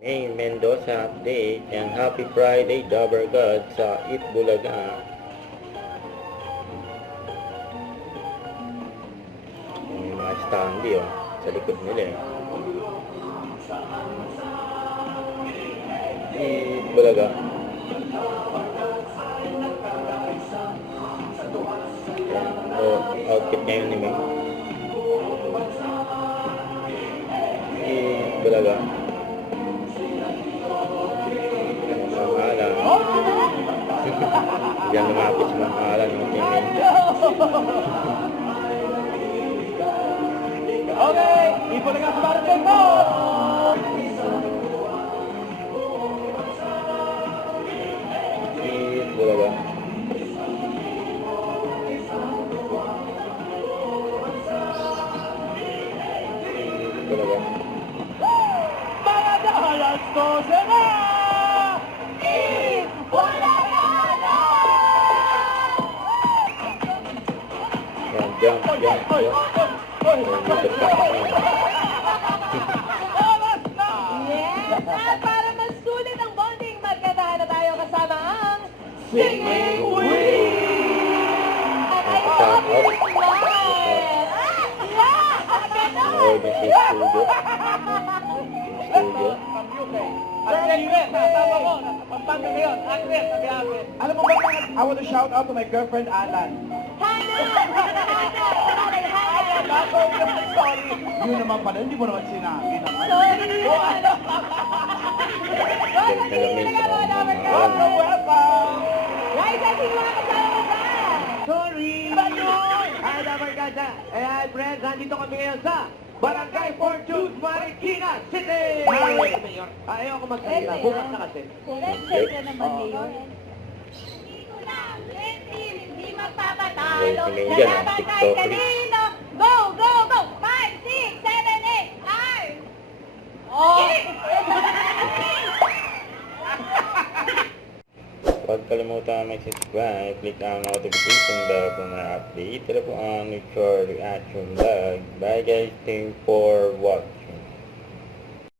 May Mendoza update and Happy Friday Dabber God sa Itbulaga. May mga standee sa likod nila Itbulaga. Outfit ngayon ni May Itbulaga. Diyan lumapit sa mga pangalan ng teammate. Okay, Itbulaga sa barangay mo! Itbulaga. Itbulaga. Para alas 12 na! Jump. Oras na! Yes! At para mas sulit ang bonding, magkatahan na tayo kasama ang Singing Queen! At ay Shout out. Nanood niya sa studio. Actress, nasama ko, nasa Pampanga ngayon. Actress, sabi-sabi. Alam mo ba, I want to shout out to my girlfriend, Alan. Sorry. Yun naman pala, hindi mo naman sinabi naman. Sorry! Welcome! Guys, at sino mga kasama mo ba? Sorry! Hi, Dabarkada! Ayan, friends, nandito kami ngayon sa Barangay Fortune, Marikina City! Ayaw ako magsalita, bukas na kasi. Siyempre naman ngayon. Hindi magpapatalo. Lalaban kahit kanino. Go, go, go! 5, 6, 7, 8, 9! Oh! Huwag kalimutan mag-subscribe, click ang notification bell kung na-update. Ito po ang Nature Reaction Vlog. Bye guys, thank you for watching.